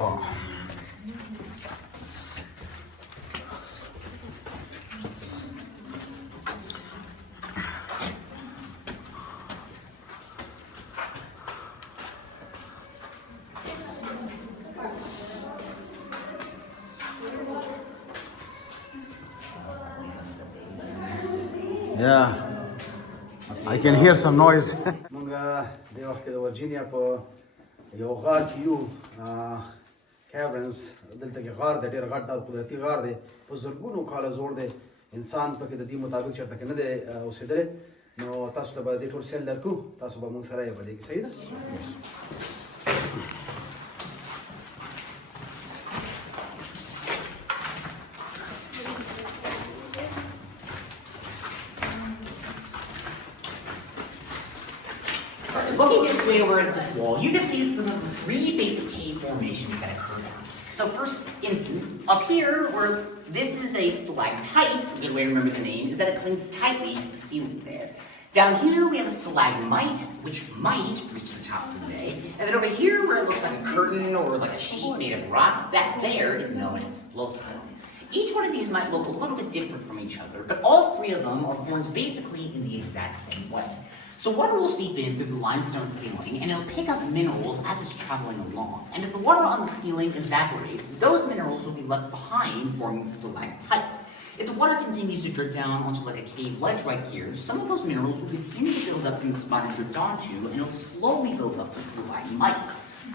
Wow. Yeah, I can hear some noise. Munga de وخت د ورجینیا په یو غار کې یو caverns دلته کې غار د ډېر غټ د قدرتي غار دی په زرګونو کاله زوړ دی انسان پکې د دې مطابق چرته کې نه دی اوسېدلی نو تاسو ته به د دې ټول سیل درکو تاسو به موږ سره یې په دې کې صحیح ده Looking this way over at this wall, you can see some of the three basic cave formations that occur down. So first instance, up here, where this is a stalactite, a good way to remember the name is that it clings tightly to the ceiling there. Down here, we have a stalagmite, which might reach the top someday. And then over here, where it looks like a curtain or like a sheet made of rock, that there is known as flowstone. Each one of these might look a little bit different from each other, but all three of them are formed basically in the exact same way. So water will seep in through the limestone ceiling, and it'll pick up minerals as it's traveling along. And if the water on the ceiling evaporates, those minerals will be left behind, forming the stalactite. If the water continues to drip down onto like a cave ledge right here, some of those minerals will continue to build up from the spot it dripped onto, and it'll slowly build up the stalagmite.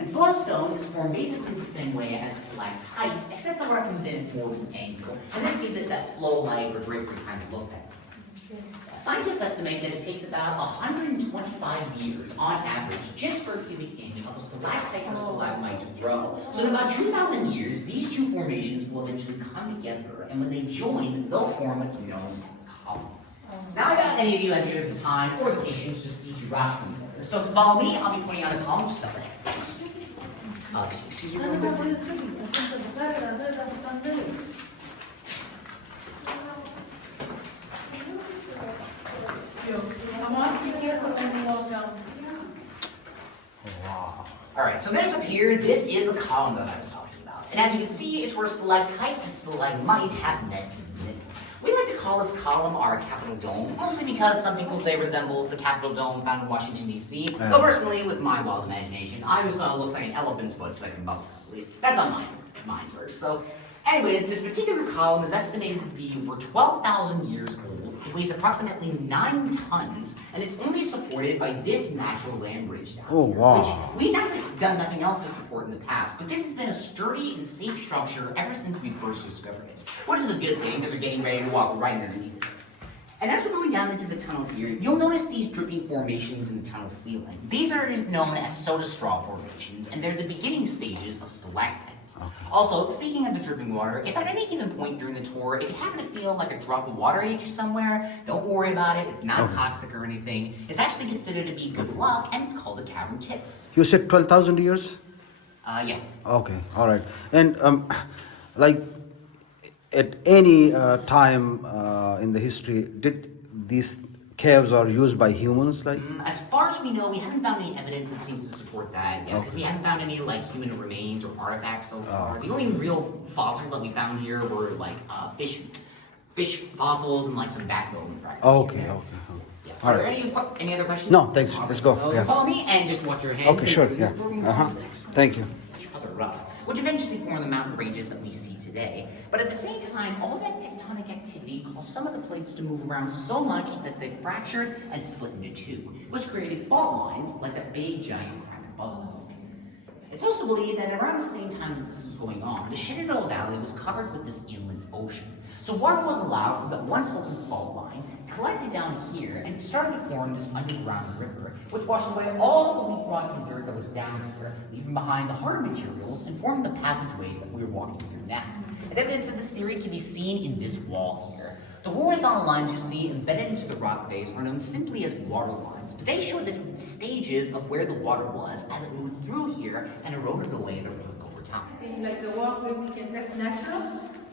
And flowstone is formed basically the same way as stalactite, except the rock comes in at more of an angle, and this gives it that flow-like or drapery kind of look that it has. Scientists estimate that it takes about 125 years on average just for a cubic inch of a stalactite or stalagmite to grow. So in about 2,000 years, these two formations will eventually come together, and when they join, they'll form what's known as a column. Now I doubt any of you have either the time or the patience to see two rocks come together. So if you follow me, I'll be pointing out a column just up ahead. Could you excuse me real quick? Wow. Alright, so this up here, this is the column that I was talking about. And as you can see, it's where stalactite and stalagmite have met in the middle. We like to call this column our Capitol Dome, mostly because some people say it resembles the Capitol Dome found in Washington, D.C. But personally, with my wild imagination, I always thought it looks like an elephant's foot stuck in buckle. At least, that's on mine first. So, anyways, this particular column is estimated to be over 12,000 years old. It weighs approximately 9 tons, and it's only supported by this natural land bridge down here, which we've done nothing else to support in the past, but this has been a sturdy and safe structure ever since we first discovered it, which is a good thing because we're getting ready to walk right underneath it. And as we're going down into the tunnel here, you'll notice these dripping formations in the tunnel ceiling. These are known as soda straw formations, and they're the beginning stages of stalactites. Also, speaking of the dripping water, if at any given point during the tour, if you happen to feel like a drop of water hit you somewhere, don't worry about it, it's not toxic or anything. It's actually considered to be good luck, and it's called a cavern kiss. You said 12,000 years? Yeah. Okay, all right. And like at any time in the history, did these caves are used by humans? Like, as far as we know, we haven't found any evidence that seems to support that yet, because we haven't found any like human remains or artifacts so far. The only real fossils that we found here were like fish fossils and like some backbone fragments. Okay. Yeah. Are there any other questions? No, thanks. Let's go. So Yeah. follow me and just watch your hand. Okay, sure. Yeah. Thank you. Other rock, which eventually form the mountain ranges that we see today. But at the same time, all that tectonic activity caused some of the plates to move around so much that they fractured and split into two, which created fault lines like that big giant crack above us. It's also believed that around the same time that this was going on, the Shenandoah Valley was covered with this inland ocean. So water was allowed from that once open fault line, collected down here, and started to form this underground river, which washed away all the weak rocky dirt that was down here, leaving behind the harder materials and forming the passageways that we are walking through now. And evidence of this theory can be seen in this wall here. The horizontal lines you see embedded into the rock face are known simply as water lines, but they show the different stages of where the water was as it moved through here and eroded away the rock over time. And like the walkway that's natural?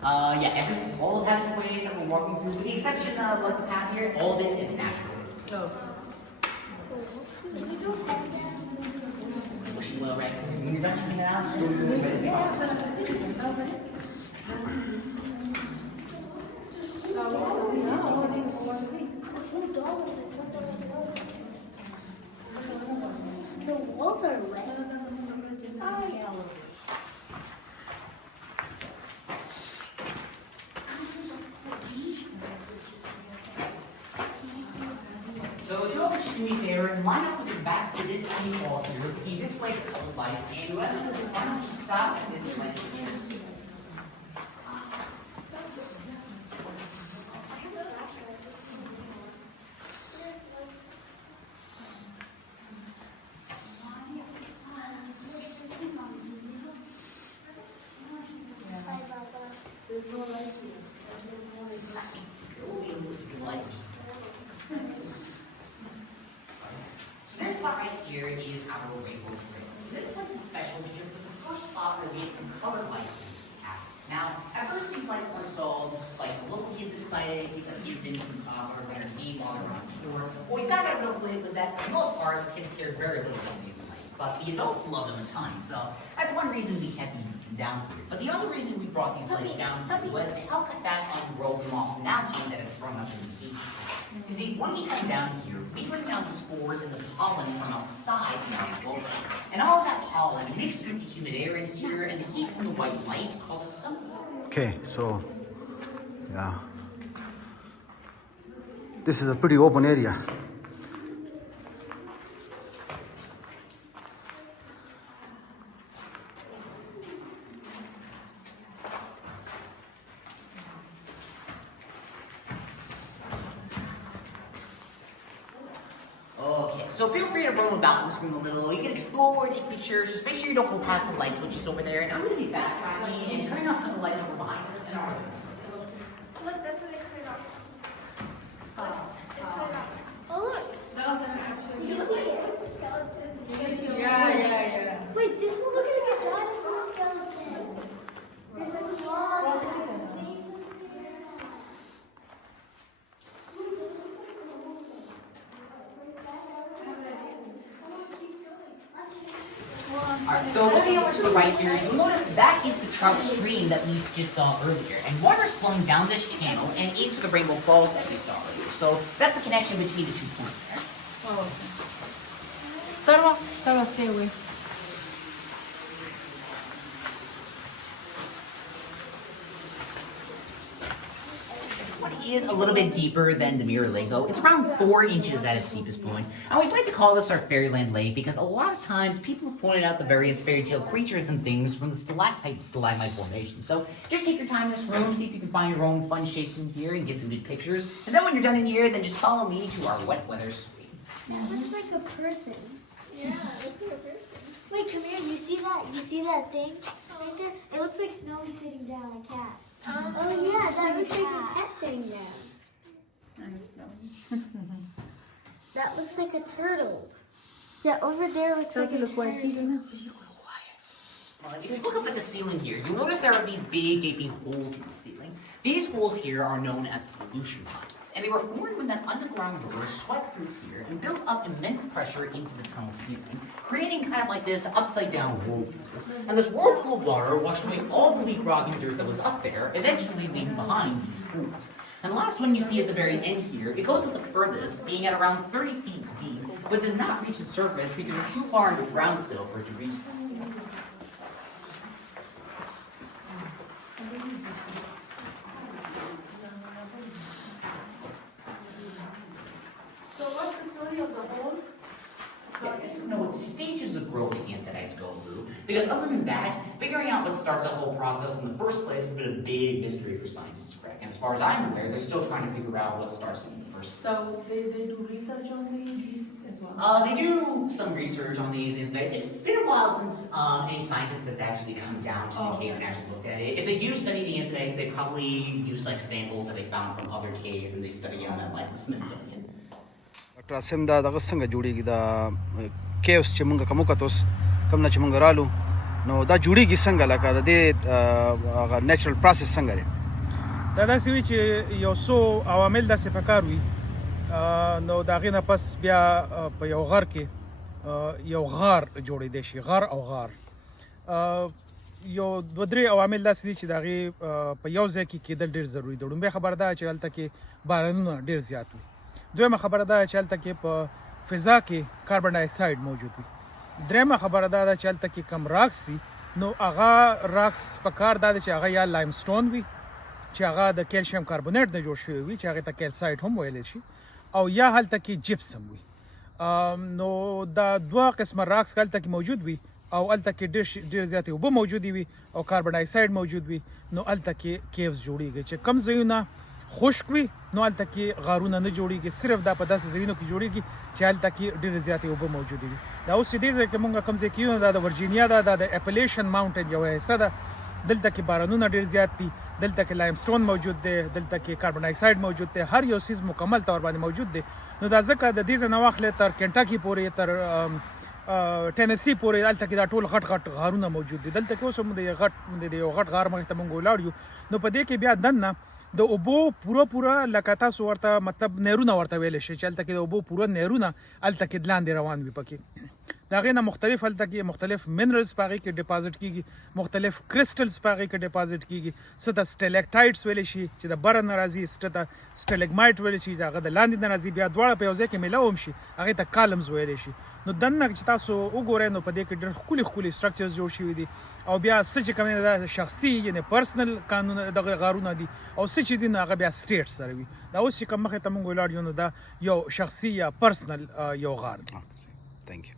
Yeah, all the passageways that we're walking through, with the exception of like the path here, all of it is natural. No. It's just distinguishing well, right? When you're done checking it out, just go to the red spot. The walls are wet. So if you'll just do me a favor and line up with your backs to this end wall here, looking this way a couple lights, and whoever's at the front, just stop at this light picture. So this spot right here is our rainbow trails. This place is special because it was the first spot where we had colored lights in the caverns. Now, at first these lights were installed, like the local kids decided to get infants and toddlers entertained while they're on the tour. What we found out real quick was that for the most part, the kids cared very little about these lights, but the adults loved them a ton. So that's one reason we kept them down here. But the other reason we brought these lights down here was to help cut back on growth and loss and algae that had sprung up in the heat. You see, when we come down here, we bring down the spores and the pollen from outside down below. And all of that pollen mixed with the humid air in here and the heat from the white light causes some. Okay, so yeah, this is a pretty open area. Okay, so feel free to roam about this room a little. You can explore, take pictures. Just make sure you don't go past the light switches over there. And I'm going to be backtracking and turning off some of the lights over behind us. And our Look, that's where they cut it off. They cut it off. Oh, look. No, they're actually. You look like the skeletons. Yeah. Wait, this one looks like a dinosaur skeleton. There's a claw. There's a face up here. Alright, so looking over to the right here, you'll notice that is the trout stream that we just saw earlier. And water is flowing down this channel and into the Rainbow Falls that we saw earlier. So that's the connection between the 2 points there. Oh, okay. Sarva, stay away. What is a little bit deeper than the Mirror Lake, though. It's around 4 inches at its deepest point. And we'd like to call this our Fairyland Lake because a lot of times people have pointed out the various fairy tale creatures and things from the stalactite and stalagmite formation. So just take your time in this room, see if you can find your own fun shapes in here and get some good pictures. And then when you're done in here, then just follow me to our wet weather suite. That looks like a person. Yeah, it looks like a person. Wait, come here. You see that? You see that thing right there? It looks like Snowy sitting down, a cat. Oh yeah, that looks like a cat sitting down. That looks like a turtle. Yeah, over there looks like a turtle. If you look up at the ceiling here, you'll notice there are these big gaping holes in the ceiling. These holes here are known as solution pockets, and they were formed when that underground river swept through here and built up immense pressure into the tunnel ceiling, creating kind of like this upside-down whirlpool. And this whirlpool of water washed away all the weak rock and dirt that was up there, eventually leaving behind these holes. And the last one you see at the very end here, it goes to the furthest, being at around 30 feet deep, but does not reach the surface because we're too far into the ground still for it to reach that. So what's the story of the hole? Yes, no, it's stages of growth that anthodites go through. Because other than that, figuring out what starts that whole process in the first place has been a big mystery for scientists to crack. And as far as I'm aware, they're still trying to figure out what starts it in the first place. So they do research on these as well? They do some research on these anthodites. It's been a while since any scientist has actually come down to the cave and actually looked at it. If they do study the anthodites, they probably use like samples that they found from other caves and they study them at like the Smithsonian. Dr. Asim da dagasanga judi da caves chimunga kamukatos kamna chimunga ralu no da judi gisanga la ka de natural process sangare دا داسې وي چې یو څو عوامل داسې پکار وي نو د هغې نه پس بیا په یو غر کې یو غار جوړېدی شي، غار او غار. یو دوه درې عوامل داسې دي چې د هغې په یو ځای کې کېدل ډېر ضروري دي. لومبۍ خبره دا چې هلته کې بارانونه ډېر زیات وي. دویمه خبره دا چې هلته کې په فضا کې کاربن ډای اکساید موجود وي. درېیمه خبره دا ده چې هلته کې کم راکس دي، نو هغه راکس په کار دا دی چې هغه یا لایم سټون وي چې هغه د کیلشیم کاربونیټ نه جوړ شوی وي چې هغې ته کیلسایډ هم ویلی شي، او یا هلته کې جپسم وي. نو دا دوه قسمه راکس هلته کې موجود وي او هلته کې ډېر زیاتې اوبه موجودې وي او کاربن ډای اکساید موجود وي، نو هلته کې کیوز جوړېږي. چې کم ځایونه خشک وي نو هلته کې غارونه نه جوړېږي، صرف دا په داسې ځایونو کې جوړېږي چې هلته کې ډېرې زیاتې اوبه موجودې وي. دا اوس چې دې ځای کې مونږ کوم ځای کې یو دا د ورجینیا ده، دا د اپلیشن ماونټین یوه حصه ده. دلته کې بارانونه ډېر زیات دي، دلته کې لایم سټون موجود دی، دلته کې کاربن ډای اکساید موجود دی، هر یو څیز مکمل طور باندې موجود دی. نو دا ځکه د دې ځای نه واخلې تر کنټاکي پورې، تر ټینسي پورې هلته کې دا ټول غټ غټ غارونه موجود دي. دلته کې اوس هم د یو غټ غار مخې ته مونږ ولاړ یو. نو په دې کې بیا دننه د اوبو پوره لکه تاسو ورته مطلب نهرونه ورته ویلی شئ چې هلته کې د اوبو پوره نهرونه هلته کې لاندې روان وي پکې. د هغې نه مختلف هلته کې مختلف منرلز په هغې کې ډپازټ کېږي، مختلف کرسټلز په هغې کې ډپازټ کېږي. څه ته سټیلیکټایټس ویلی شي چې د بره نه راځي، څه ته سټیلیګمایټ ویلی شي چې هغه د لاندې نه راځي، بیا دواړه په یو ځای کې میلاو هم شي هغې ته کالمز ویلی شي. نو دننه چې تاسو وګورئ نو په دې کې ډېر ښکلي سټرکچرز جوړ شوي دي، او بیا څه چې کوم دا شخصي یعنې پرسنل قانون دغه غارونه دي، او څه چې دي نو هغه بیا سټیټ سره وي. دا اوس چې کوم مخې ته مونږ ولاړ یو نو دا یو شخصي یا پرسنل یو غار دی. Thank you.